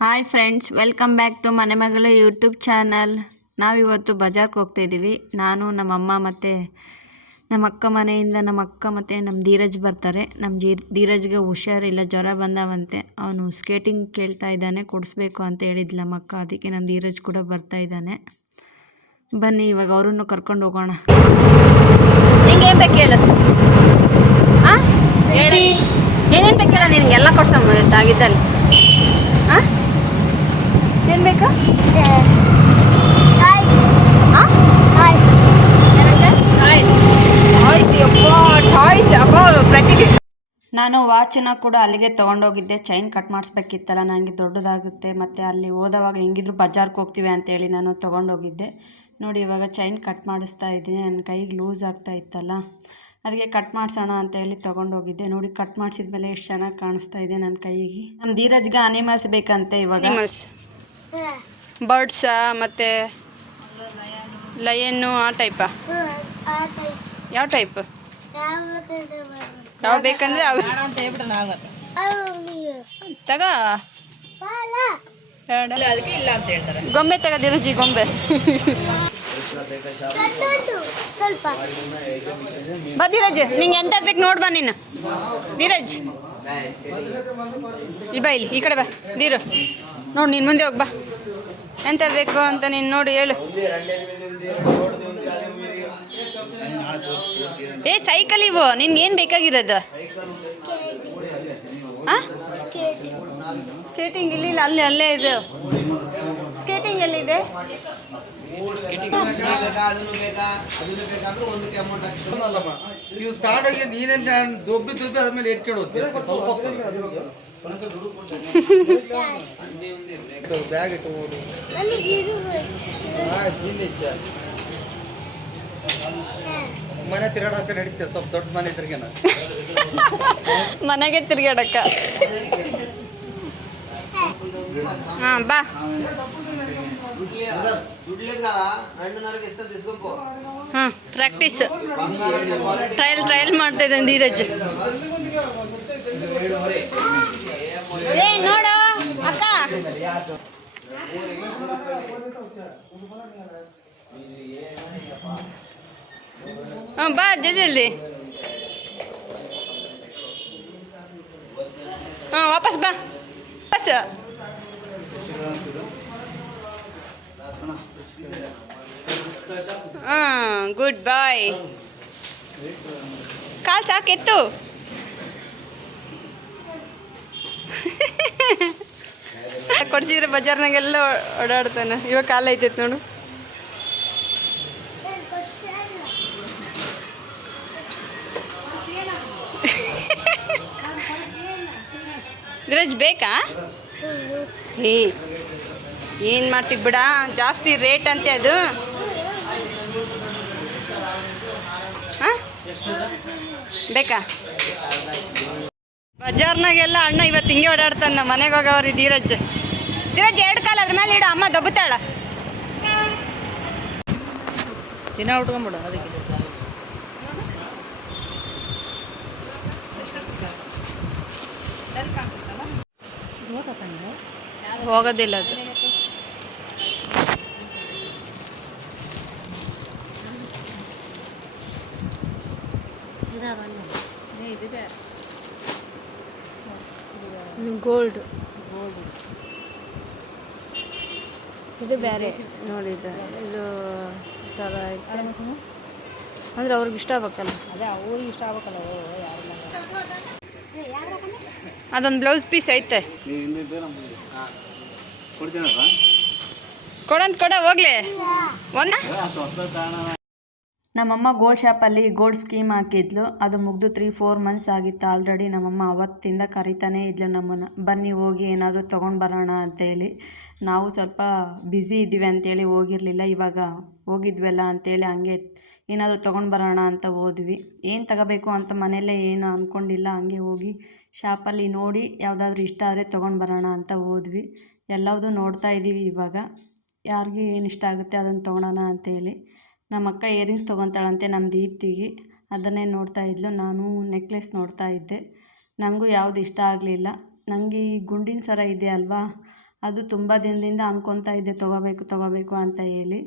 Hi friends welcome back to ಮನೆ ಮಗಳ YouTube channel ನಾವಿವತ್ತು ಬಜಾರ್ಗೆ ಹೋಗ್ತಾ ಇದ್ದೀವಿ ನಾನು ನಮ್ಮ ಅಮ್ಮ ಮತ್ತು ನಮ್ಮ ಅಕ್ಕ ಮನೆಯಿಂದ ನಮ್ಮ ಅಕ್ಕ ಮತ್ತು ನಮ್ಮ ಧೀರಜ್ ಬರ್ತಾರೆ. ನಮ್ಮ ಜೀ ಧೀರಜ್ಗೆ ಹುಷಾರಿಲ್ಲ ಜ್ವರ ಬಂದವಂತೆ. ಅವನು ಸ್ಕೇಟಿಂಗ್ ಕೇಳ್ತಾ ಇದ್ದಾನೆ ಕೊಡಿಸ್ಬೇಕು ಅಂತ ಹೇಳಿದ್ಲ ನಮ್ಮ ಅಕ್ಕ ಅದಕ್ಕೆ ನಮ್ಮ ಧೀರಜ್ ಕೂಡ ಬರ್ತಾ ಇದ್ದಾನೆ. ಬನ್ನಿ ಇವಾಗ ಅವರನ್ನು ಕರ್ಕೊಂಡು ಹೋಗೋಣ. ನಿಂಗೆ ಏನು ಬೇಕು ಹೇಳು? ಹಾಂ ಹೇಳಿ. ಏನೇನು ಬೇಕು ಹೇಳ? ನಿನಗೆಲ್ಲ ಕೊಡ್ಸಮ್ಮ ಆಗಿದ್ದಲ್ಲಿ ಹಾಂ ಬೇಕು? ನಾನು ವಾಚನ್ನ ಕೂಡ ಅಲ್ಲಿಗೆ ತೊಗೊಂಡೋಗಿದ್ದೆ. ಚೈನ್ ಕಟ್ ಮಾಡಿಸ್ಬೇಕಿತ್ತಲ್ಲ ನನಗೆ ದೊಡ್ಡದಾಗುತ್ತೆ. ಮತ್ತು ಅಲ್ಲಿ ಹೋದವಾಗ ಹೆಂಗಿದ್ರು ಬಜಾರ್ಗೆ ಹೋಗ್ತೀವಿ ಅಂತೇಳಿ ನಾನು ತೊಗೊಂಡೋಗಿದ್ದೆ. ನೋಡಿ ಇವಾಗ ಚೈನ್ ಕಟ್ ಮಾಡಿಸ್ತಾ ಇದ್ದೀನಿ. ನನ್ನ ಕೈಗೆ ಲೂಸ್ ಆಗ್ತಾ ಇತ್ತಲ್ಲ. ಅದಕ್ಕೆ ಕಟ್ ಮಾಡಿಸೋಣ ಅಂತೇಳಿ ತೊಗೊಂಡೋಗಿದ್ದೆ. ನೋಡಿ ಕಟ್ ಮಾಡಿಸಿದ್ಮೇಲೆ ಎಷ್ಟು ಚೆನ್ನಾಗಿ ಕಾಣಿಸ್ತಾ ಇದೆ ನನ್ನ ಕೈಗೆ. ನಮ್ಮ ಧೀರಜ್ಗೆ ಅನಿಮಲ್ಸ್ ಬೇಕಂತೆ ಇವಾಗ. ಅನಿಮಲ್ಸ್ ಬರ್ಡ್ಸಾ ಮತ್ತು ಲಯನ್ನು ಆ ಟೈಪ್ ಯಾವ ಟೈಪ್ ಯಾವ ಬೇಕಂದ್ರೆ ತಗ. ಅದಕ್ಕೆ ಇಲ್ಲ ಅಂತ ಹೇಳ್ತಾರೆ. ಗೊಂಬೆ ತಗದಿರು ಜಿ ಗೊಂಬೆ. ಬಾ ಧೀರಜ್ ನಿಂಗೆ ಎಂತ ಬೇಕು ನೋಡ್ ಬಾ ನೀನು. ಧೀರಜ್. ಇಲ್ಲಿ ಬಾ ಇಲ್ಲಿ ಈ ಕಡೆ ಬಾ. ಧೀರು. ನೋಡಿ ನಿನ್ನ ಮುಂದೆ ಹೋಗ್ಬಾ ಎಂತ ಬೇಕು ಅಂತ ನೀನು ನೋಡಿ ಹೇಳು. ಏ ಸೈಕಲ್ ಇವು. ನಿನ್ಗೆ ಏನು ಬೇಕಾಗಿರೋದು? ಸ್ಕೇಟಿಂಗ್ ಇಲ್ಲಿ ಇಲ್ಲ ಅಲ್ಲಿ ಅಲ್ಲೇ ಇದು. ಸ್ಕೇಟಿಂಗ್ ಎಲ್ಲಿದೆ? ಅದನ್ನು ಬೇಕಾ ಅದನ್ನು ಬೇಕಾದ್ರೆ ಒಂದಕ್ಕೆ ಅಮೌಂಟ್ ಹಾಕಿ ನೀವು ತಾಡಾಗಿ ನೀನೇನ್ ದೊಬ್ಬಿ ದೊಬ್ಬಿ ಅದ್ಮೇಲೆ ಇಟ್ಕೊಂಡು ಸ್ವಲ್ಪ ಬ್ಯಾಗ್ ಮನೆ ತಿರುಗಾಡಕ ನಡೀತದೆ ಸ್ವಲ್ಪ ದೊಡ್ಡ ಮನೆ ತಿರ್ಗೇನ ಮನೆಗೆ ತಿರ್ಗಾಡಕ ಹಾ, ಬಾ. ಹಾ ಪ್ರಾಕ್ಟೀಸ್ ಟ್ರಯಲ್ ಟ್ರಯಲ್ ಮಾಡ್ತಾ ಇದ್ದಾನೆ ಏ, ನೋಡು, ಅಕ್ಕ. ಹಾಂ, ಬಾ, ಜಲ್ದಿ ಹಾಂ, ವಾಪಸ್ ಬಾ. ವಾಪಸ್. ಹಾಂ, ಗುಡ್ ಬಾಯ್. ಕಾಲು ಸಾಕೆತ್ತು ಕೊಡ್ಸಿದ್ರೆ ಬಜಾರ್ನಾಗೆಲ್ಲ ಓಡಾಡ್ತಾನೆ. ಇವಾಗ ಕಾಲ ಐತೈತೆ ನೋಡು. ಧೀರಜ್, ಬೇಕಾ? ಏ, ಏನು ಮಾಡ್ತೀವಿ ಬಿಡ? ಜಾಸ್ತಿ ರೇಟ್ ಅಂತೆ ಅದು. ಹಾಂ? ಬೇಕಾ? ಬಜಾರ್ನಾಗೆಲ್ಲ ಅಣ್ಣ ಇವತ್ತು ಹಿಂಗೆ ಓಡಾಡ್ತಾನೆ ಮನೆಗೆ ಹೋಗವ್ರಿ ಧೀರಜ್. ಧೀರಜ್ ಎರಡು ಕಾಲು ಅದ್ರ ಮೇಲೆ ಇಡು ಅಮ್ಮ ದಬ್ಬುತ್ತಾಳ. ದಿನ ಉಟ್ಕೊಂಬಿಡು ಅದಕ್ಕೆ. ಹೋಗೋದಿಲ್ಲ ಅದು. ಗೋಲ್ಡ್ ಇದು ಬೇರೆ. ನೋಡಿ ಇದು ಇದು ಥರ ಅಂದ್ರೆ ಅವ್ರಿಗೆ ಇಷ್ಟ ಆಗ್ಬೇಕಲ್ಲ. ಅದೇ ಅವ್ರಿಗೆ ಇಷ್ಟ ಆಗ್ಬೇಕಲ್ಲ. ಅದೊಂದು ಬ್ಲೌಸ್ ಪೀಸ್ ಐತೆ. ಕೊಡಂತ ಕೊಡ ಹೋಗ್ಲಿ. ಒಂದ? ನಮ್ಮಮ್ಮ ಗೋಲ್ಡ್ ಶಾಪಲ್ಲಿ ಗೋಲ್ಡ್ ಸ್ಕೀಮ್ ಹಾಕಿದ್ಲು. ಅದು ಮುಗ್ದು ತ್ರೀ ಫೋರ್ ಮಂತ್ಸ್ ಆಗಿತ್ತು. ಆಲ್ರೆಡಿ ನಮ್ಮಮ್ಮ ಅವತ್ತಿಂದ ಕರಿತಾನೇ ಇದ್ಲು ನಮ್ಮನ್ನು. ಬನ್ನಿ, ಹೋಗಿ ಏನಾದರೂ ತೊಗೊಂಡು ಬರೋಣ ಅಂತೇಳಿ. ನಾವು ಸ್ವಲ್ಪ ಬ್ಯುಸಿ ಇದ್ದೀವಿ ಅಂತೇಳಿ ಹೋಗಿರಲಿಲ್ಲ. ಇವಾಗ ಹೋಗಿದ್ವಲ್ಲ ಅಂತೇಳಿ ಹಂಗೆ ಏನಾದರೂ ತೊಗೊಂಡು ಬರೋಣ ಅಂತ ಹೋದ್ವಿ. ಏನು ತಗೋಬೇಕು ಅಂತ ಮನೆಯಲ್ಲೇ ಏನು ಅಂದ್ಕೊಂಡಿಲ್ಲ ಹಂಗೆ ಹೋಗಿ ಶಾಪಲ್ಲಿ ನೋಡಿ ಯಾವುದಾದ್ರೂ ಇಷ್ಟ ಆದರೆ ತೊಗೊಂಡು ಬರೋಣ ಅಂತ ಹೋದ್ವಿ. ಎಲ್ಲವುದು ನೋಡ್ತಾ ಇದ್ದೀವಿ ಇವಾಗ. ಯಾರಿಗೆ ಏನು ಇಷ್ಟ ಆಗುತ್ತೆ ಅದನ್ನು ತೊಗೊಳೋಣ ಅಂತೇಳಿ. ನಮ್ಮ ಅಕ್ಕ ಇಯರಿಂಗ್ಸ್ ತೊಗೊತಾಳಂತೆ ನಮ್ಮ ದೀಪ್ತಿಗೆ. ಅದನ್ನೇ ನೋಡ್ತಾ ಇದ್ಲು. ನಾನು ನೆಕ್ಲೆಸ್ ನೋಡ್ತಾ ಇದ್ದೆ. ನನಗೂ ಯಾವುದು ಇಷ್ಟ ಆಗಲಿಲ್ಲ. ನನಗೆ ಈ ಗುಂಡಿನ ಸರ ಇದೆ ಅಲ್ವಾ? ಅದು ತುಂಬ ದಿನದಿಂದ ಅನ್ಕೊತಾ ಇದ್ದೆ ತೊಗೋಬೇಕು ತೊಗೋಬೇಕು ಅಂತ ಹೇಳಿ.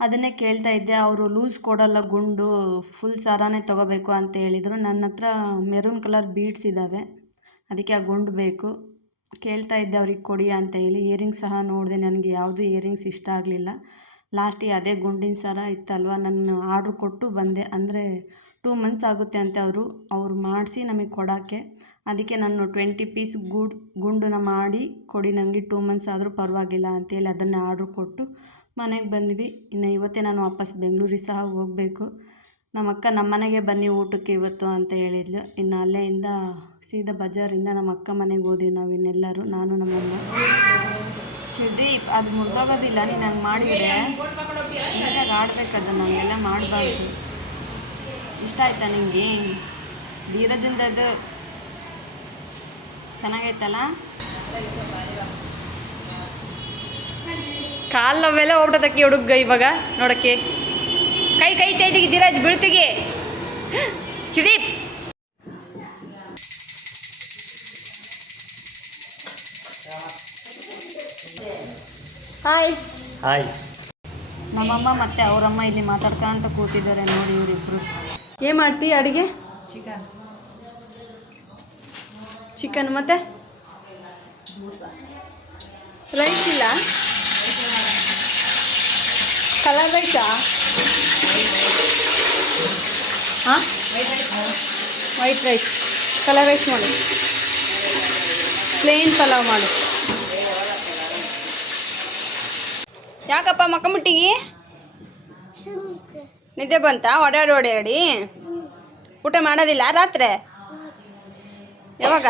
ಅದನ್ನೇ ಕೇಳ್ತಾ ಇದ್ದೆ. ಅವರು ಲೂಸ್ ಕೊಡೋಲ್ಲ ಗುಂಡು. ಫುಲ್ ಸರನೇ ತೊಗೋಬೇಕು ಅಂತ ಹೇಳಿದರು. ನನ್ನ ಹತ್ರ ಮೆರೂನ್ ಕಲರ್ ಬೀಡ್ಸ್ ಇದ್ದಾವೆ ಅದಕ್ಕೆ ಆ ಗುಂಡು ಬೇಕು. ಕೇಳ್ತಾ ಇದ್ದೆ ಅವ್ರಿಗೆ ಕೊಡಿ ಅಂತ ಹೇಳಿ. ಇಯರಿಂಗ್ಸ್ ಸಹ ನೋಡಿದೆ. ನನಗೆ ಯಾವುದು ಇಯರಿಂಗ್ಸ್ ಇಷ್ಟ ಆಗಲಿಲ್ಲ. ಲಾಸ್ಟಿಗೆ ಅದೇ ಗುಂಡಿನ ಸರ ಇತ್ತಲ್ವ? ನಾನು ಆರ್ಡ್ರ್ ಕೊಟ್ಟು ಬಂದೆ. ಅಂದರೆ ಟೂ ಮಂತ್ಸ್ ಆಗುತ್ತೆ ಅಂತ ಅವರು, ಅವ್ರು ಮಾಡಿಸಿ ನಮಗೆ ಕೊಡೋಕ್ಕೆ. ಅದಕ್ಕೆ ನಾನು ಟ್ವೆಂಟಿ ಪೀಸ್ ಗೂಡ್, ಗುಂಡನ್ನ ಮಾಡಿ ಕೊಡಿ ನನಗೆ ಟೂ ಮಂತ್ಸ್ ಆದರೂ ಪರವಾಗಿಲ್ಲ ಅಂತೇಳಿ ಅದನ್ನು ಆರ್ಡ್ರ್ ಕೊಟ್ಟು ಮನೆಗೆ ಬಂದ್ವಿ. ಇನ್ನು ಇವತ್ತೇ ನಾನು ವಾಪಸ್ ಬೆಂಗಳೂರಿಗೆ ಸಹ ಹೋಗಬೇಕು. ನಮ್ಮ ಅಕ್ಕ ನಮ್ಮ ಮನೆಗೆ ಬನ್ನಿ ಊಟಕ್ಕೆ ಇವತ್ತು ಅಂತ ಹೇಳಿದ್ಲು. ಇನ್ನು ಅಲ್ಲೆಯಿಂದ ಸೀದಾ ಬಜಾರಿಂದ ನಮ್ಮ ಅಕ್ಕ ಮನೆಗೆ ಹೋದ್ವಿ ನಾವು ಇನ್ನೆಲ್ಲರೂ ನಾನು ನಮ್ಮಮ್ಮ. ಸುದೀಪ್ ಅದು ಮುಗ್ದೋಗೋದಿಲ್ಲ, ನೀನು ಹಂಗೆ ಮಾಡಿದರೆ. ನೀಟಾಗಿ ಆಡ್ಬೇಕು ಅದನ್ನು ಮಾಡಬಾರ್ದು. ಇಷ್ಟ ಆಯ್ತಾ ನಿಮಗೆ ಧೀರಜಿಂದದ್ದು ಚೆನ್ನಾಗೈತಲ್ಲ? ಕಾಲು ನೋವೆಲ್ಲ ಹೋಗ್ಬಿಟ್ಟದಕ್ಕೆ ಹುಡುಗ ಇವಾಗ, ನೋಡೋಕ್ಕೆ. ಕೈ ಕೈ ತೈದಿಗೆ ಧೀರಜ್ ಬೀಳ್ತಿಗೆ. ಚಿಡೀಪ್ ಹಾಯ್ ಹಾಯ್ ನಮ್ಮಮ್ಮ ಮತ್ತೆ ಅವರಮ್ಮ ಇಲ್ಲಿ ಮಾತಾಡ್ಕೊಂತ ಕೂತಿದ್ದಾರೆ ನೋಡಿ ಇವರಿಬ್ರು. ಏನು ಮಾಡ್ತಿ ಅಡುಗೆ? ಚಿಕನ್. ಚಿಕನ್ ಮತ್ತೆ? ರೈಸ್ ಇಲ್ಲ? ಕಲರ್ ರೈಸಾ ಹಾಂ ವೈಟ್ ರೈಸ್ ಕಲರ್ ರೈಸ್ ಮಾಡು. ಪ್ಲೇನ್ ಪಲಾವ್ ಮಾಡು. ಯಾಕಪ್ಪ ಮಕ್ಕಂಬಿಟ್ಟಿಗಿ ನಿದ್ದೆ ಬಂತಾ? ಓಡಾಡಿ ಓಡಾಡಿ. ಊಟ ಮಾಡೋದಿಲ್ಲ ರಾತ್ರಿ? ಯಾವಾಗ?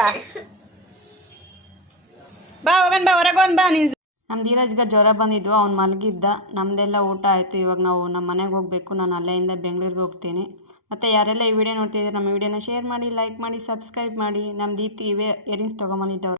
ಬಾ ಹೋಗನ್ ಬಾ ಹೊರಗೋನ್ ಬಾ ನೀನು. ನಮ್ಮ ಧೀರಜ್ಗೆ ಜ್ವರ ಬಂದಿದ್ದು ಅವ್ನು ಮಲಗಿದ್ದ. ನಮ್ಮದೆಲ್ಲ ಊಟ ಆಯಿತು ಇವಾಗ ನಾವು ನಮ್ಮ ಮನೆಗೆ ಹೋಗಬೇಕು. ನಾನು ಅಲ್ಲೆಯಿಂದ ಬೆಂಗಳೂರಿಗೆ ಹೋಗ್ತೀನಿ. ಮತ್ತು ಯಾರೆಲ್ಲ ಈ ವಿಡಿಯೋ ನೋಡ್ತಿದ್ದಾರೆ ನಮ್ಮ ವಿಡಿಯೋನ ಶೇರ್ ಮಾಡಿ ಲೈಕ್ ಮಾಡಿ ಸಬ್ಸ್ಕ್ರೈಬ್ ಮಾಡಿ. ನಮ್ಮ ದೀಪ್ತಿ ಇವೇ ಇಯರಿಂಗ್ಸ್ ತೊಗೊಂಬಂದಿದ್ದವ್ರು.